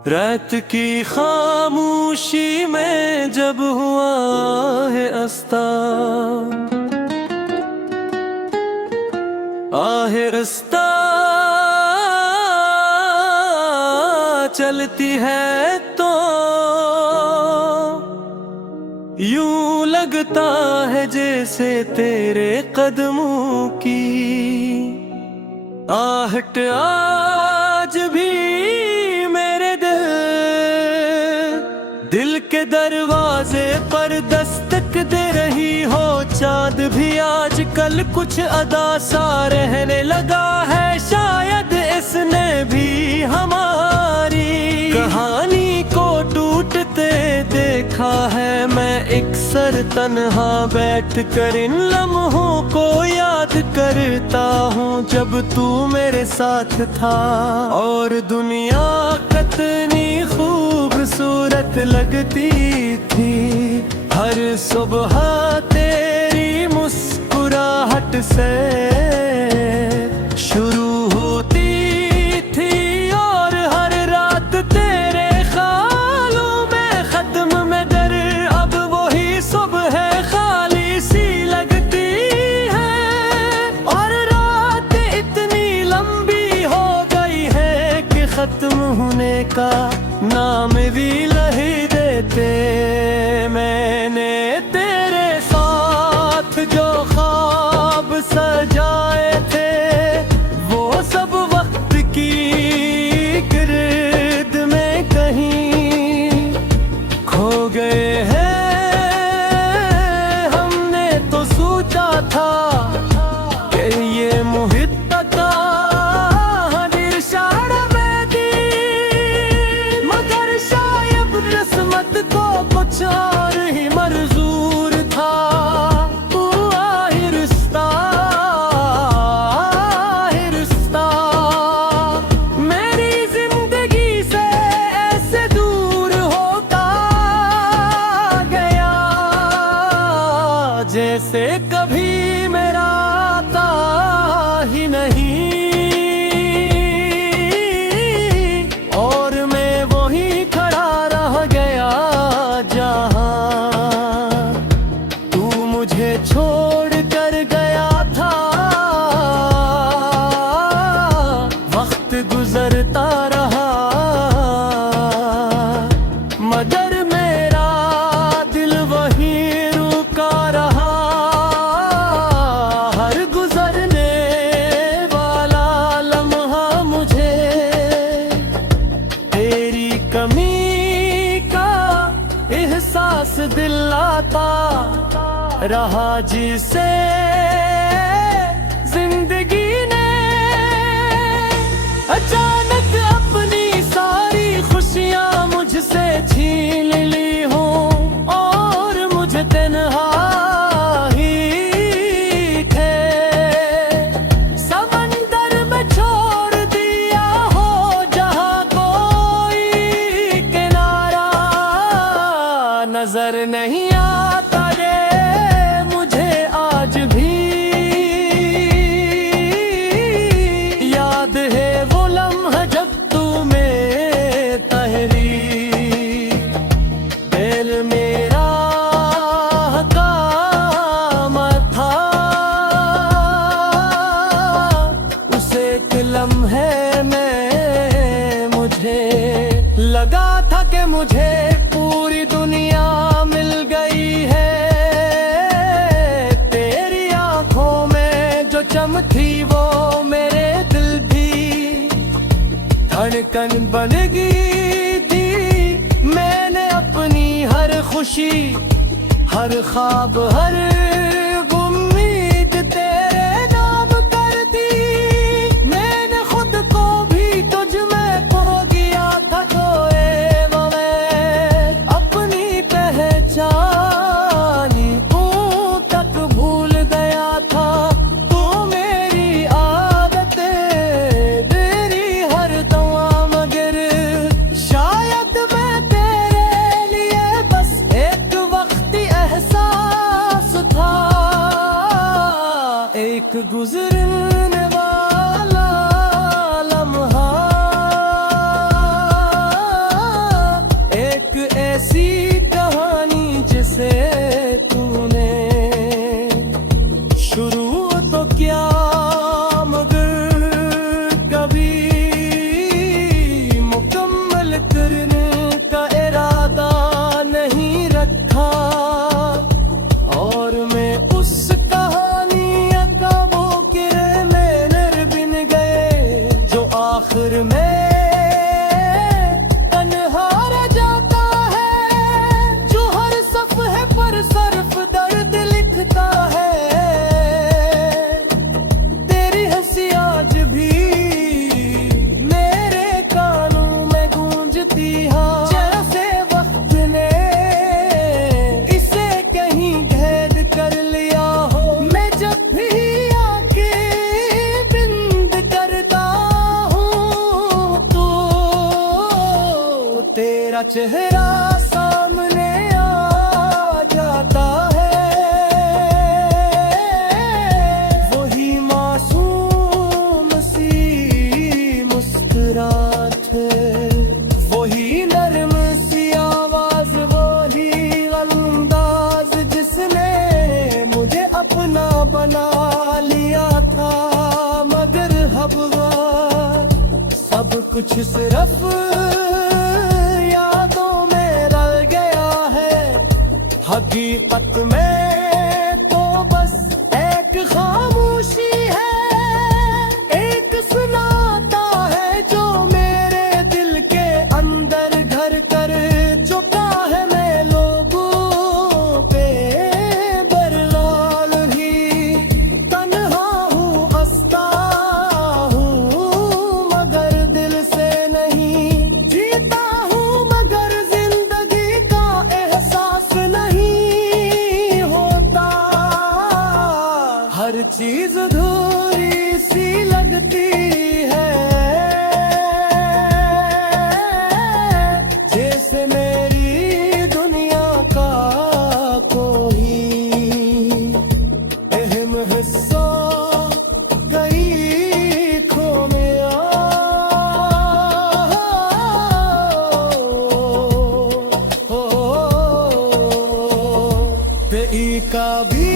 रात की खामोशी में जब हुआ है अस्ता, आहे रास्ता चलती है तो यूं लगता है जैसे तेरे कदमों की आहट आज भी मेरे दिल के दरवाजे पर दस्तक दे रही हो। चाँद भी आजकल कुछ अदा सा रहने लगा है, शायद इसने भी हमारी कहानी को टूटते देखा है। मैं अक्सर तन्हा बैठ कर इन लम्हों को याद करता हूँ जब तू मेरे साथ था, और दुनिया कितनी खूबसूरत लगती थी। हर सुबह तेरी मुस्कुराहट से शुरू होती थी, और हर रात तेरे ख्यालों में खत्म में डर। अब वही सुबह खाली सी लगती है, और रात इतनी लंबी हो गई है कि खत्म होने का नाम भी नहीं देते। मैंने तेरे साथ जो ख्वाब सजाए थे वो सब वक्त की गिर्द में कहीं खो गए हैं। हमने तो सोचा था कि ये मोहित का को कुछ और ही मंजूर था। तू आहिस्ता आहिस्ता मेरी जिंदगी से ऐसे दूर होता गया, जैसे कभी मेरा था ही नहीं। और मैं वही खड़ा रह गया छोड़ कर गया था। वक्त गुजरता रहा मगर मेरा दिल वहीं रुका रहा। हर गुजरने वाला लम्हा मुझे तेरी कमी का एहसास दिलाता रहा, जिसे जिंदगी ने अचानक अपनी सारी खुशियां मुझसे छीन ली हो, और मुझे तन्हा ही थे समंदर में छोड़ दिया हो, जहां कोई किनारा नजर नहीं आता आज भी। याद है वो लम्हा जब तू में तहरी दिल मेरा काम था। उस एक लम्हे में मुझे लगा था कि मुझे पूरी दुनिया मिल गई है। थी वो मेरे दिल भी धड़कन बन गई थी। मैंने अपनी हर खुशी, हर ख्वाब, हर उम्मीद तेरे नाम कर दी। मैंने खुद को भी तुझ में खो गया था, खोए वो मैं अपनी पहचान तू तक भूल गया था। एक गुजरने वाला लम्हा चेहरा सामने आ जाता है, वही मासूम सी मुस्कुराहट, वही नरम सी आवाज, वही अंदाज जिसने मुझे अपना बना लिया था। मगर अब सब कुछ सिर्फ यादों में रल गया है, हकीकत में तो बस एक खामोशी है। एक सुनाता है जो मेरे दिल के अंदर घर कर चुका है। मैं लोगों पे बरलाल ही तन्हा हूँ, हंसता हूँ मगर दिल से नहीं, जीता हूँ मगर जिंदगी का एहसास नहीं होता। हर चीज अधूरी सी लगती है, जैसे मेरी दुनिया का कोई अहम हिस्सा कहीं खो गया। बेई का भी